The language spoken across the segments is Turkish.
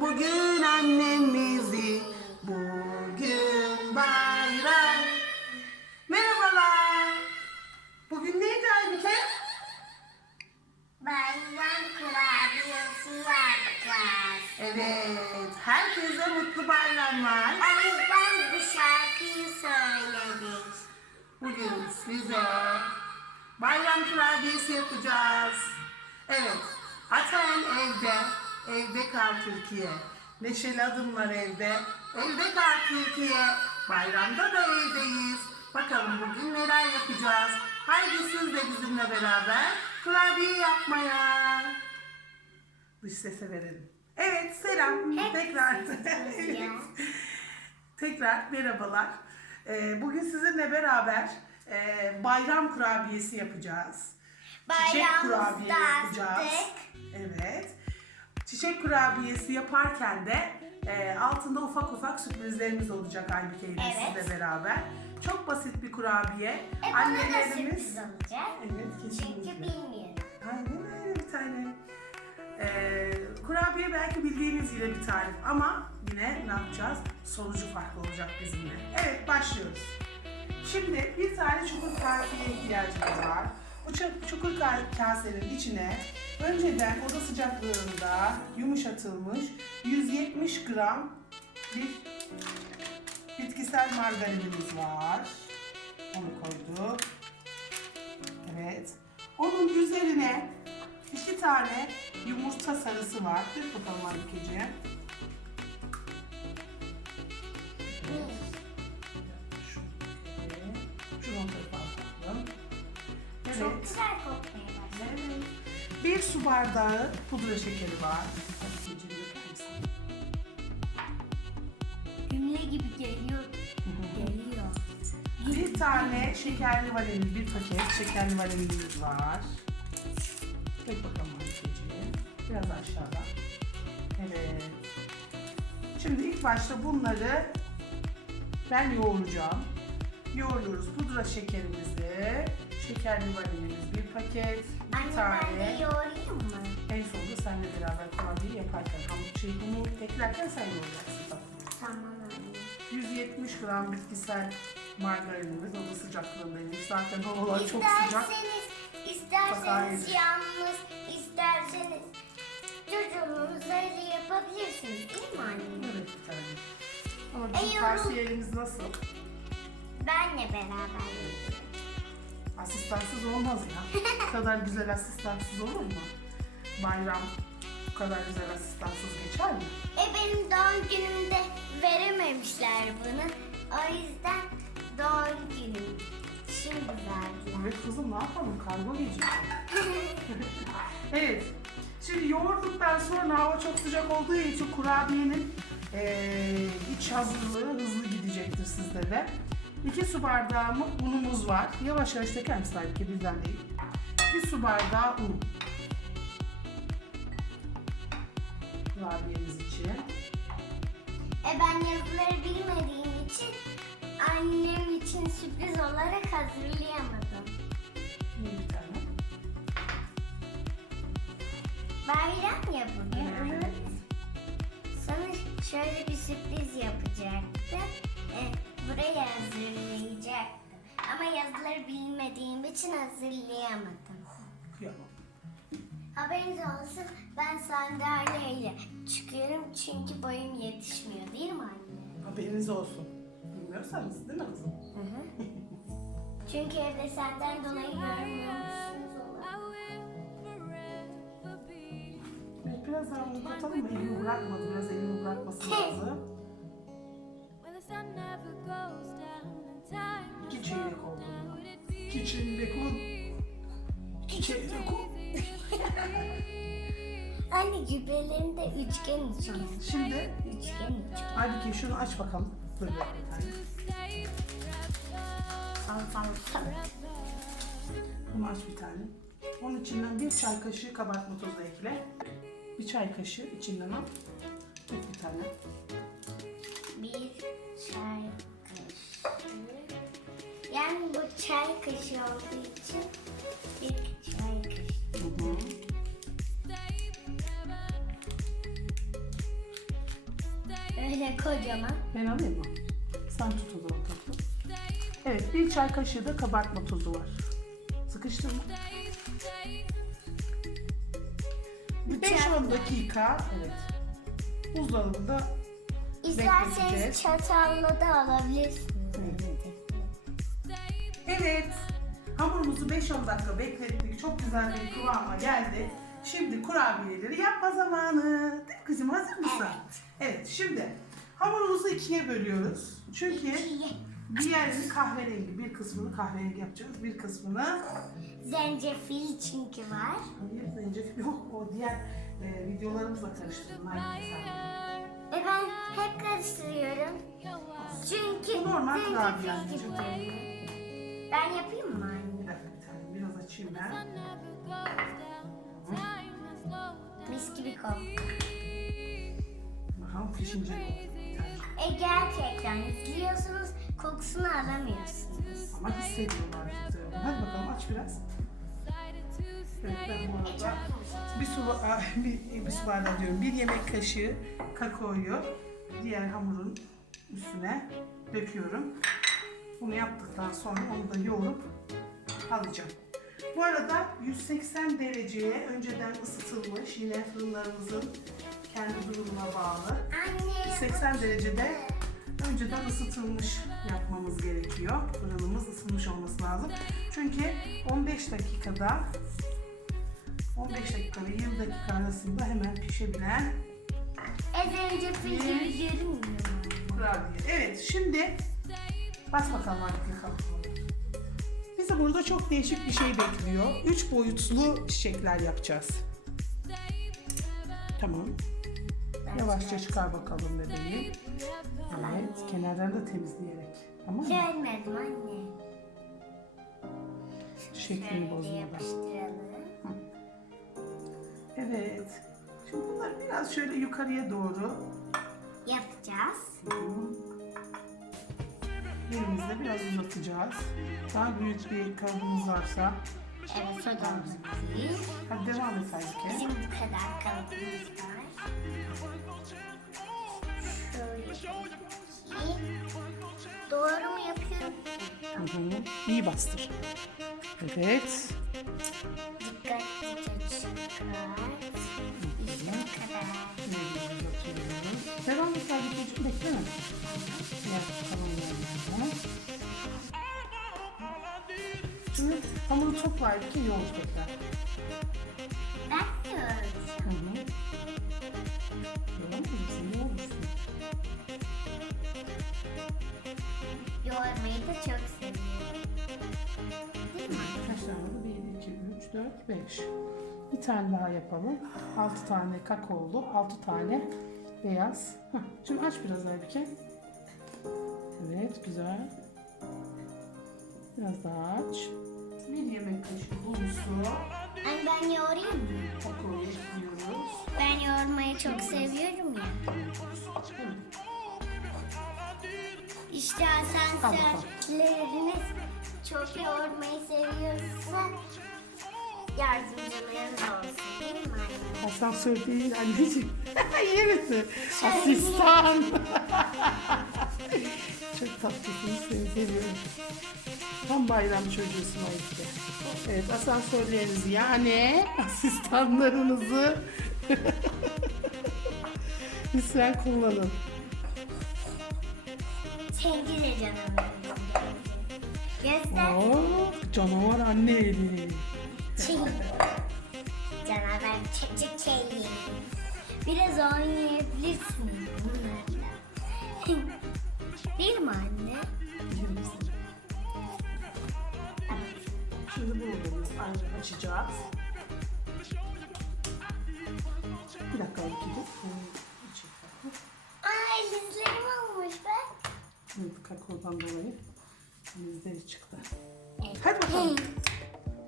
bugün annemizi, bugün bayram. Merhabalar. Bugün neydi Aybüke? Bayram kurabiyesi yapacağız. Evet, herkese mutlu bayramlar. O yüzden bu şarkıyı söyledik. Bugün size bayram kurabiyesi yapacağız. Evet, Ataen evde, evde kal Türkiye. Neşeli adımlar evde, evde kal Türkiye. Bayramda da evdeyiz. Bakalım bugün neler yapacağız. Haydi siz de bizimle beraber kurabiye yapmaya. Dış sese verelim. Evet, selam. Hep Tekrar. Tekrar merhabalar. Ee, bugün sizinle beraber e, bayram kurabiyesi yapacağız. Çiçek Bayramımızda kurabiye yapacağız. Çiçek kurabiyesi yaparken de e, altında ufak ufak sürprizlerimiz olacak Aybüke ile Evet. sizle beraber. Çok basit bir kurabiye. E bana da sürpriz olacak. Evet Çünkü kesinlikle. bilmiyorum. Aynen öyle bir tane. Ee, kurabiye belki bildiğiniz yine bir tarif ama yine ne yapacağız? Sonucu farklı olacak bizimle. Evet başlıyoruz. Şimdi bir tane çukur kaseye ihtiyacımız var. Bu çu- çukur ka- kasenin içine önceden oda sıcaklığında yumuşatılmış 170 gram bir bitkisel margarinimiz var. Onu koyduk. Evet. Onun üzerine iki tane yumurta sarısı var. Dök bakalım Aybükeciğim. Şu, şu noktayı bakalım. Çok güzel kokmaya başladı. Evet. Bir su bardağı pudra şekeri var. Cümle gibi geliyor. Geliyor. Bir tane şekerli vanilin, bir paket şekerli vanilimiz var. Dök bakalım Aybükeciğim. Biraz aşağıda. Evet. Şimdi ilk başta bunları ben yoğuracağım. Yoğuruyoruz pudra şekerimizi, şekerli vanilimiz bir paket, bir Anne ben tane. de yoğurayım mı? En sonunda seninle beraber kurabiye yaparken hamur şey bunu eklerken sen yoğuracaksın. Tamam. Tamam anne. 170 gram bitkisel margarinimiz oda sıcaklığındaymış. Zaten havalar çok sıcak. İsterseniz, isterseniz yalnız, isterseniz çocuğunuza da yapabilirsiniz değil mi anne? Evet bir tane. Ama bizim Ey tavsiyemiz nasıl? Benle beraber yapıyorum. Asistansız olmaz ya. Bu kadar güzel asistansız olur mu? Bayram bu kadar güzel asistansız geçer mi? E benim doğum günümde verememişler bunu. O yüzden doğum günüm. Şimdi verdiler. Evet kızım ne yapalım? Kargo gelecek. evet. Şimdi yoğurduktan sonra hava çok sıcak olduğu için kurabiyenin eee, iç hazırlığı hızlı gidecektir sizde de. 2 su bardağı unumuz var. Yavaş yavaş döker misin Aybüke birden değil. 2 su bardağı un. Kurabiyemiz için. E ben yazıları bilmediğim için annem için sürpriz olarak hazırlayamadım. Bir tane. Bayram ya bugün. Evet. Sana şöyle bir sürpriz yapacaktım. E, buraya hazırlayacaktım. Ama yazıları bilmediğim için hazırlayamadım. Kıyamam. Haberiniz olsun ben sandalyeyle çıkıyorum çünkü boyum yetişmiyor değil mi anne? Haberiniz olsun. Bilmiyorsanız değil mi kızım? Hı hı. çünkü evde senden dolayı görmüyormuşsunuz. Evet, biraz daha onu tutalım mı? Elimi bırakmadı. Biraz elimi bırakması lazım. İki çeyrek oldu. İki çeyrek un. İki çeyrek un. Anne gübrelerinde üçgen üçgen. Şimdi Üçgen üçgen. Halbuki şunu aç bakalım. Böyle bir tane. Sal sal sal. Bunu aç bir tane. Onun içinden bir çay kaşığı kabartma tozu ekle. Bir çay kaşığı içinden al. Bir tane. Çay kaşığı olduğu için bir çay kaşığı. Hı hı. Böyle kocaman. Alayım mı? Sen tut o zaman tatlım. Evet, bir çay kaşığı da kabartma tozu var. Bir 5-10 dakika, evet. Buzdolabında Bekleyeceğiz. İsterseniz çatalla da alabilirsiniz. Evet. Hamurumuzu 5-10 dakika beklettik. Çok güzel bir kıvama geldi. Şimdi kurabiyeleri yapma zamanı. Değil mi kızım? Hazır mısın? Evet. şimdi hamurumuzu ikiye bölüyoruz. Çünkü diğerini kahverengi, bir kısmını kahverengi yapacağız. Bir kısmını Zencefil çünkü var. hayır zencefil yok. O diğer e, videolarımızla karıştırdım. Ve ben hep karıştırıyorum. Çünkü Bu normal kurabiye zencefil gibi. Ben yapayım mı anne? Bir tane biraz açayım ben. Mis gibi kokuyor. Bakalım pişince. E gerçekten izliyorsunuz kokusunu alamıyorsunuz. Ama hissediyorlar güzel. Hadi bakalım aç biraz. Evet ben bu arada bir su, ba- bir, bir su bardağı diyorum. Bir yemek kaşığı kakaoyu diğer hamurun üstüne döküyorum. Bunu yaptıktan sonra onu da yoğurup alacağım. Bu arada 180 dereceye önceden ısıtılmış yine fırınlarımızın kendi durumuna bağlı. Anne. 80 derecede önceden ısıtılmış yapmamız gerekiyor. Fırınımız ısınmış olması lazım. Çünkü 15 dakikada 15 dakika ve 20 dakika arasında hemen pişebilen E gibi görünmüyor mu? kurabiye. Evet şimdi bas bakalım artık yakalım. Bizi burada çok değişik bir şey bekliyor. Üç boyutlu çiçekler yapacağız. Tamam. Yavaşça çıkar bakalım bebeğim. Evet, kenarlarını da temizleyerek. Tamam mı? Görmedim anne. Şeklini bozmadan. Evet. Şimdi bunları biraz şöyle yukarıya doğru Yapacağız. Elimizle biraz uzatacağız. Daha büyük bir kalıbımız varsa Evet sodamız değil. hadi devam et Aybüke. Bizim bu kadar kalıbımız var. Şöyle bakayım. Doğru mu yapıyorum? Hı hı. İyi bastır. Evet. Dikkatlice çıkart. İşte bu kadar. Devam et Aybükeciğim bekleme. Yap bakalım hamuru topla Aybüke yoğurt tekrar. Ben de. Hı hı. Musun? Yoğurmayı da çok seviyorum. Değil mi? Kaç tane oldu? 1, 2, 3, 4, 5. Bir tane daha yapalım. 6 tane kakaolu, 6 tane beyaz. Hah, Şimdi aç biraz Aybüke. Evet, güzel. Biraz daha aç. Bir yemek kaşığı dolusu Anne ben yoğurayım mı? ekliyoruz. Ben yoğurmayı çok seviyorum ya. İşte asansörleriniz çok yoğurmayı seviyorsa yardımcılarınız olsun değil mi anne? Asansör değil anneciğim. İyi misin? Asistan. Çok tatlısın seni seviyorum. Tam bayram çocuğusun Aybüke. Evet asansörlerinizi yani asistanlarınızı lütfen kullanın. Sevgi de canavarım. Göster. Oo, canavar anne eli. Çiğ. Canavar çocuk şeyi. Biraz oynayabilirsin bunlarla. Değil mi anne? Ayrı açacağız. Bir dakika çekelim. Ay dizlerim olmuş bak. Evet, kakaodan dolayı bizleri çıktı. Evet. Hadi bakalım.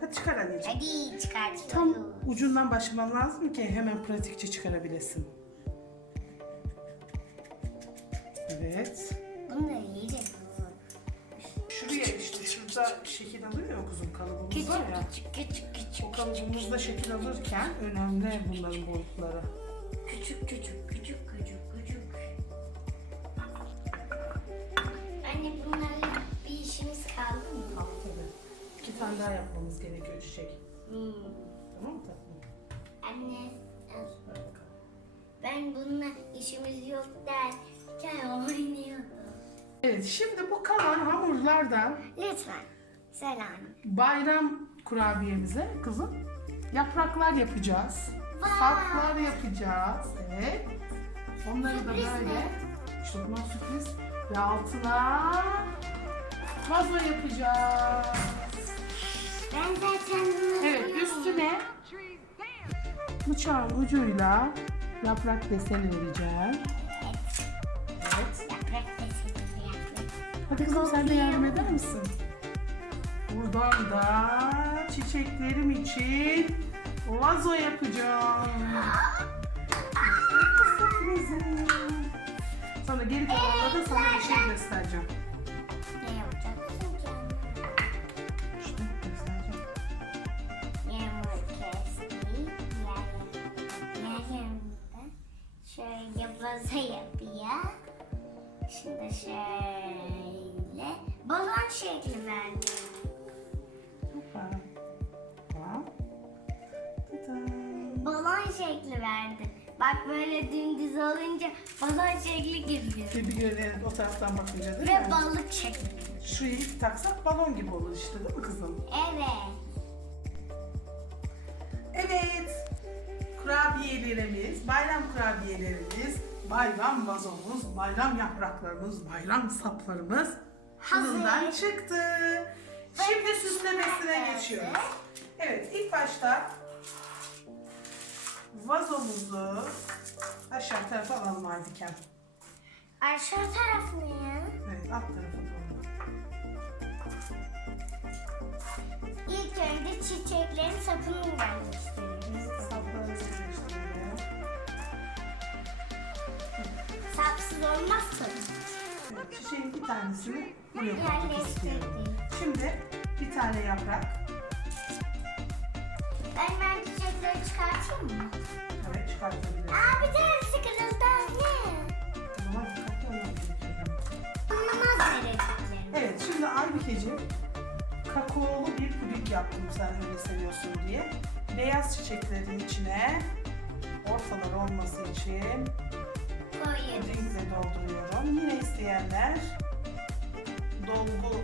Hadi çıkar anneciğim. Hadi çıkartıyorum. Tam ucundan başlaman lazım ki hemen pratikçe çıkarabilesin. Evet. kalıpta şekil alıyor ya kuzum kalıbımız Küçük var ya. küçük küçük küçük. O kalıbımızda şekil alırken önemli bunların boyutları. Küçük küçük küçük küçük küçük. Anne bunların bir işimiz kaldı mı? Al tabii. İki tane daha yapmamız gerekiyor çiçek. Hmm. Tamam mı tatlım? Anne e, ben bununla işimiz yok derken oynuyorum. Evet şimdi bu kalan hamurlardan Lütfen. Selam. bayram kurabiyemize kızım yapraklar yapacağız. Saplar yapacağız. Evet. Onları da Sürpriz böyle mi? işte bunlar sürpriz ve altına vazo yapacağız. Ben zaten bunu Evet üstüne bıçağın ucuyla yaprak deseni vereceğim. Hadi kızım sen de yardım eder misin? Buradan da çiçeklerim için vazo yapacağım. Sonra geri kalanında da sana bir şey göstereceğim. Şekli verdim. Hoppa. Balon şekli verdim. Bak böyle dümdüz olunca balon şekli giriyor. Bir görelim o taraftan bakınca değil Ve mi? balık şekli. Şurayı ilk taksak balon gibi olur işte değil mi kızım? Evet. Evet. Kurabiyelerimiz, bayram kurabiyelerimiz, bayram vazomuz, bayram yapraklarımız, bayram saplarımız Hazır. çıktı. Şimdi süslemesine geçiyoruz. Evet, ilk başta vazomuzu aşağı tarafa alalım Aydiken. Aşağı taraf ne ya? Evet, alt tarafa doğru. İlk önce çiçeklerin sapını yerleştiriyoruz. Sapları birleştirelim. Sapsız olmaz tabii. Evet, çiçeğin bir tanesini buraya koymak istiyorum. Şimdi bir tane yaprak. Ben çiçekleri çıkartayım mı? Evet çıkartabilirim. Aa bir tanesi kırıldı anne. O zaman dikkatli olmam gerekiyor. Anlamaz vereceklerim. Evet şimdi Aybükeciğim kakaolu bir puding yaptım sen öyle seviyorsun diye. Beyaz çiçeklerin içine ortalar olması için Koyuyoruz. pudingle dolduruyorum. Yine isteyenler dolgu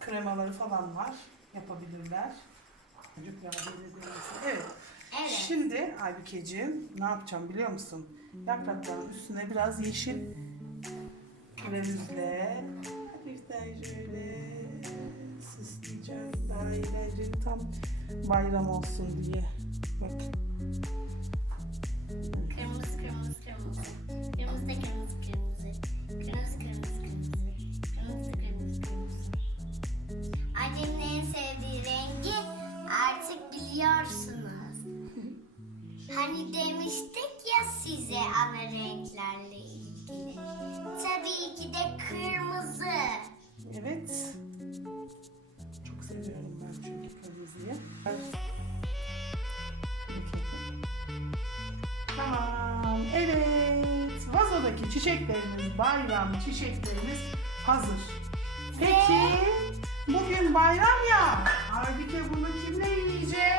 kremaları falan var. Yapabilirler. Belediyesi. Evet. Evet. Şimdi Aybükeciğim ne yapacağım biliyor musun? Yaprakların üstüne biraz yeşil kremizle hafiften şöyle süsleyeceğim. Daha eğlenceli tam bayram olsun diye. Bak. Kırmızı. Kırmızı Hani demiştik ya size ana renklerle ilgili. Tabii ki de kırmızı. Evet. Çok seviyorum ben çünkü kırmızıyı. Tamam. Evet. Vazodaki çiçeklerimiz, bayram çiçeklerimiz hazır. Peki bugün bayram ya. Aybike bunu kimle yiyecek?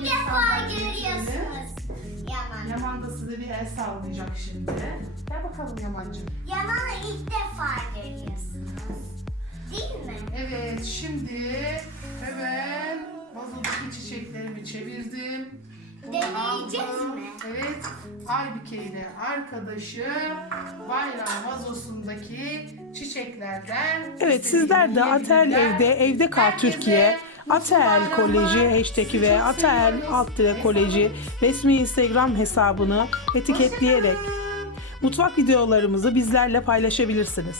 İlk defa görüyorsunuz. Yaman. Yaman da size bir el sallayacak şimdi. Gel bakalım Yamancığım. Yaman'ı ilk defa görüyorsunuz. Değil mi? Evet şimdi hemen vazodaki çiçeklerimi çevirdim. Deneyeceğiz aldım. mi? Evet. Aybike ile arkadaşı bayram vazosundaki çiçeklerden Evet sizler de Atel Evde, Evde Kal Türkiye, Atel Koleji hashtag'i ve Atel alt koleji resmi Instagram hesabını etiketleyerek mutfak videolarımızı bizlerle paylaşabilirsiniz.